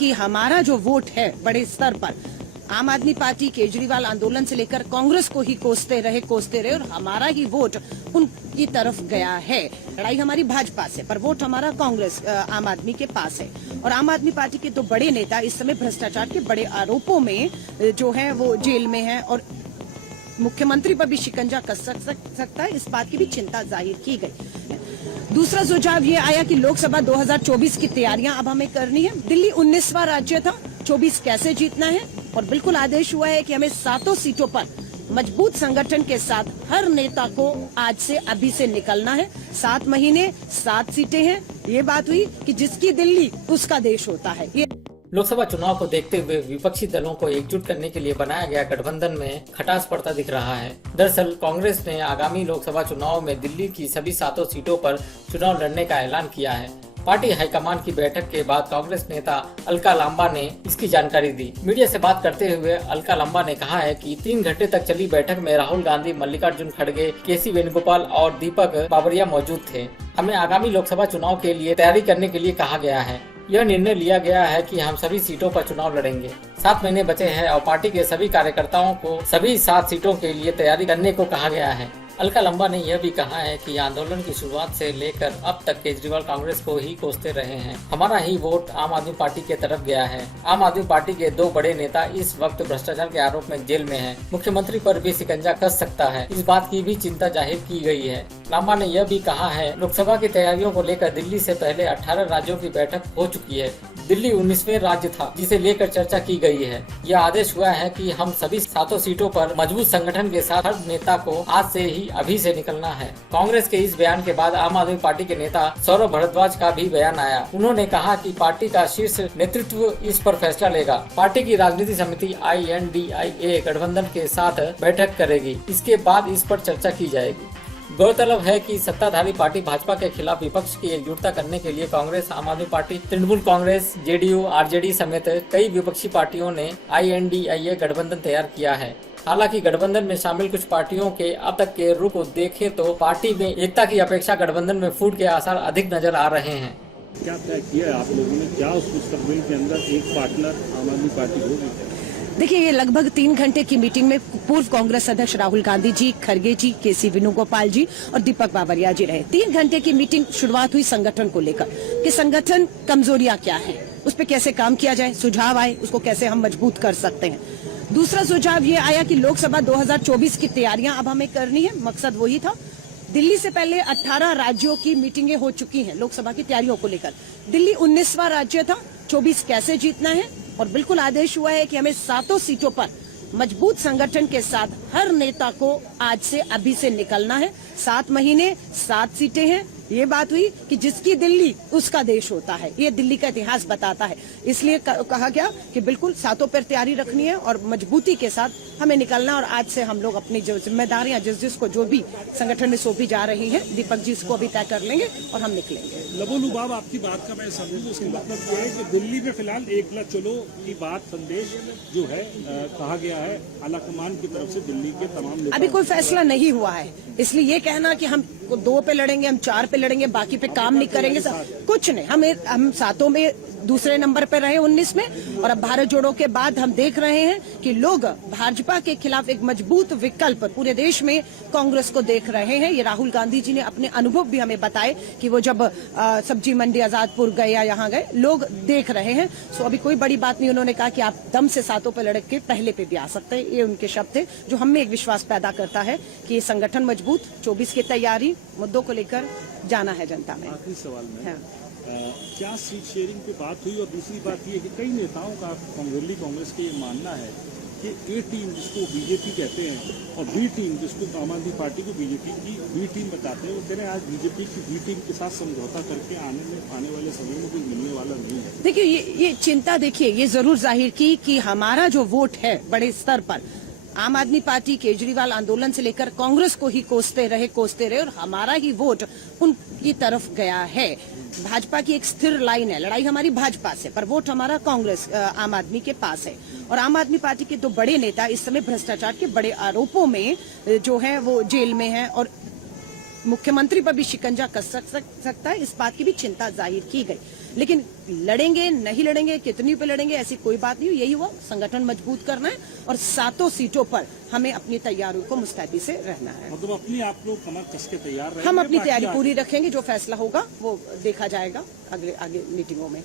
कि हमारा जो वोट है बड़े स्तर पर आम आदमी पार्टी केजरीवाल आंदोलन से लेकर कांग्रेस को ही कोसते रहे और हमारा ही वोट उनकी तरफ गया है। लड़ाई हमारी भाजपा से, पर वोट हमारा कांग्रेस आम आदमी के पास है। और आम आदमी पार्टी के दो बड़े नेता इस समय भ्रष्टाचार के बड़े आरोपों में जो है वो जेल में हैं और मुख्यमंत्री पर भी शिकंजा कस सकता है, इस बात की भी चिंता जाहिर की गई। दूसरा सुझाव ये आया कि लोकसभा 2024 की तैयारियां अब हमें करनी है। दिल्ली 19वां राज्य था, 24 कैसे जीतना है, और बिल्कुल आदेश हुआ है कि हमें 7 सीटों पर मजबूत संगठन के साथ हर नेता को आज से अभी से निकलना है। 7 महीने 7 सीटें हैं। ये बात हुई कि जिसकी दिल्ली उसका देश होता है। ये लोकसभा चुनाव को देखते हुए विपक्षी दलों को एकजुट करने के लिए बनाया गया गठबंधन में खटास पड़ता दिख रहा है। दरअसल कांग्रेस ने आगामी लोकसभा चुनाव में दिल्ली की सभी 7 सीटों पर चुनाव लड़ने का ऐलान किया है। पार्टी हाईकमान की बैठक के बाद कांग्रेस नेता अलका लांबा ने इसकी जानकारी दी। मीडिया से बात करते हुए अलका लांबा ने कहा है कि 3 घंटे तक चली बैठक में राहुल गांधी, मल्लिकार्जुन खड़गे, केसी वेणुगोपाल और दीपक बाबरिया मौजूद थे। हमें आगामी लोकसभा चुनाव के लिए तैयारी करने के लिए कहा गया है। यह निर्णय लिया गया है कि हम सभी सीटों पर चुनाव लड़ेंगे। 7 महीने बचे हैं और पार्टी के सभी कार्यकर्ताओं को सभी 7 सीटों के लिए तैयारी करने को कहा गया है। अलका लांबा ने यह भी कहा है कि आंदोलन की शुरुआत से लेकर अब तक केजरीवाल कांग्रेस को ही कोसते रहे हैं। हमारा ही वोट आम आदमी पार्टी के तरफ गया है। आम आदमी पार्टी के 2 बड़े नेता इस वक्त भ्रष्टाचार के आरोप में जेल में हैं। मुख्यमंत्री पर भी शिकंजा कस सकता है, इस बात की भी चिंता जाहिर की गई है। लांबा ने यह भी कहा है, लोकसभा की तैयारियों को लेकर दिल्ली से पहले 18 राज्यों की बैठक हो चुकी है। दिल्ली 19वें राज्य था जिसे लेकर चर्चा की गई है। यह आदेश हुआ है कि हम सभी 7 सीटों पर मजबूत संगठन के साथ हर नेता को आज से ही अभी से निकलना है। कांग्रेस के इस बयान के बाद आम आदमी पार्टी के नेता सौरभ भारद्वाज का भी बयान आया। उन्होंने कहा कि पार्टी का शीर्ष नेतृत्व इस पर फैसला लेगा। पार्टी की राजनीति समिति INDIA गठबंधन के साथ बैठक करेगी, इसके बाद इस पर चर्चा की जाएगी। गौरतलब है कि सत्ताधारी पार्टी भाजपा के खिलाफ विपक्ष की एकजुटता करने के लिए कांग्रेस, आम आदमी party, Trinamool Congress, JDU, RJD समेत कई विपक्षी पार्टियों ने INDIA गठबंधन तैयार किया है। हालांकि गठबंधन में शामिल कुछ पार्टियों के अब तक के रुख को देखें तो पार्टी में एकता की अपेक्षा गठबंधन में फूट के आसार अधिक नजर आ रहे हैं। क्या तय किया आप लोगों ने, क्या उस मुस्तकबिल के अंदर एक पार्टनर आम आदमी पार्टी होगी? देखिए, ये लगभग 3 घंटे की मीटिंग में पूर्व कांग्रेस अध्यक्ष राहुल गांधी जी, खड़गे जी, केसी वेणुगोपाल जी और दीपक बाबरिया जी रहे। 3 घंटे की मीटिंग शुरुआत हुई संगठन को लेकर कि संगठन कमजोरियां क्या हैं, उस पर कैसे काम किया जाए, सुझाव आए उसको कैसे हम मजबूत कर सकते हैं। दूसरा सुझाव ये आया कि लोकसभा 2024 की तैयारियां अब हमें करनी है। मकसद वही था। दिल्ली से पहले 18 राज्यों की मीटिंगें हो चुकी हैं लोकसभा की तैयारियों को लेकर। दिल्ली 19वां राज्य था, 24 कैसे जीतना है, और बिल्कुल आदेश हुआ है कि हमें 7 सीटों पर मजबूत संगठन के साथ हर नेता को आज से अभी से निकलना है। 7 महीने 7 सीटें हैं। ये बात हुई कि जिसकी दिल्ली उसका देश होता है, ये दिल्ली का इतिहास बताता है। इसलिए कहा गया कि बिल्कुल 7 पर तैयारी रखनी है और मजबूती के साथ हमें निकलना। और आज से हम लोग अपनी जो जिम्मेदारियां जिसको जो भी संगठन में सौंपी जा रही हैं, दीपक जी इसको अभी तय कर लेंगे और हम निकलेंगे। लबोलुबाब आपकी बात का मैं समझूं, उसका मतलब ये है कि दिल्ली में फिलहाल एकला चलो की बात, संदेश जो है कहा गया है आलाकमान की तरफ से दिल्ली के तमाम नेता। अभी कोई फैसला नहीं हुआ है, इसलिए ये कहना कि हम 2 पे लड़ेंगे, हम 4 पे लड़ेंगे, बाकी पे काम नहीं करेंगे, कुछ नहीं। हम 7 में दूसरे नंबर पे रहे 19 में, और अब भारत जोड़ो के बाद हम देख रहे हैं कि लोग भाजपा के खिलाफ एक मजबूत विकल्प पूरे देश में कांग्रेस को देख रहे हैं। ये राहुल गांधी जी ने अपने अनुभव भी हमें बताए कि वो जब सब्जी मंडी आजादपुर गए या यहाँ गए, लोग देख रहे हैं। सो अभी कोई बड़ी बात नहीं। उन्होंने कहा कि आप दम से 7 पे लड़के पहले पे भी आ सकते हैं। ये उनके शब्द थे, जो हमें एक विश्वास पैदा करता है कि ये संगठन मजबूत, 24 की तैयारी, मुद्दों को लेकर जाना है जनता में। आखिरी सवाल में हाँ। क्या सीट शेयरिंग पे बात हुई? और दूसरी बात ये कि कई नेताओं का दिल्ली कांग्रेस का ये मानना है कि A टीम जिसको बीजेपी कहते हैं और B टीम जिसको आम आदमी पार्टी को बीजेपी की B टीम बताते हैं, वो कह रहे हैं आज बीजेपी की B टीम के साथ समझौता करके आने वाले समय में कोई मिलने वाला नहीं है। देखिए, ये चिंता देखिए ये जरूर जाहिर की कि हमारा जो वोट है बड़े स्तर पर आम आदमी पार्टी केजरीवाल आंदोलन से लेकर कांग्रेस को ही कोसते रहे और हमारा ही वोट उनकी तरफ गया है। भाजपा की एक स्थिर लाइन है, लड़ाई हमारी भाजपा से, पर वोट हमारा कांग्रेस आम आदमी के पास है। और आम आदमी पार्टी के 2 बड़े नेता इस समय भ्रष्टाचार के बड़े आरोपों में जो है वो जेल में हैं और मुख्यमंत्री पर भी शिकंजा कस सकता है, इस बात की भी चिंता जाहिर की गई। लेकिन लड़ेंगे नहीं लड़ेंगे, कितनी पे लड़ेंगे, ऐसी कोई बात नहीं। यही हुआ, संगठन मजबूत करना है और 7 सीटों पर हमें अपनी तैयारियों को मुस्तैदी से रहना है। मतलब अपने आप लोग कमर कस के तैयार रहेंगे। हम अपनी बाकी तैयारी आगे- पूरी रखेंगे, जो फैसला होगा वो देखा जाएगा आगे मीटिंगों में।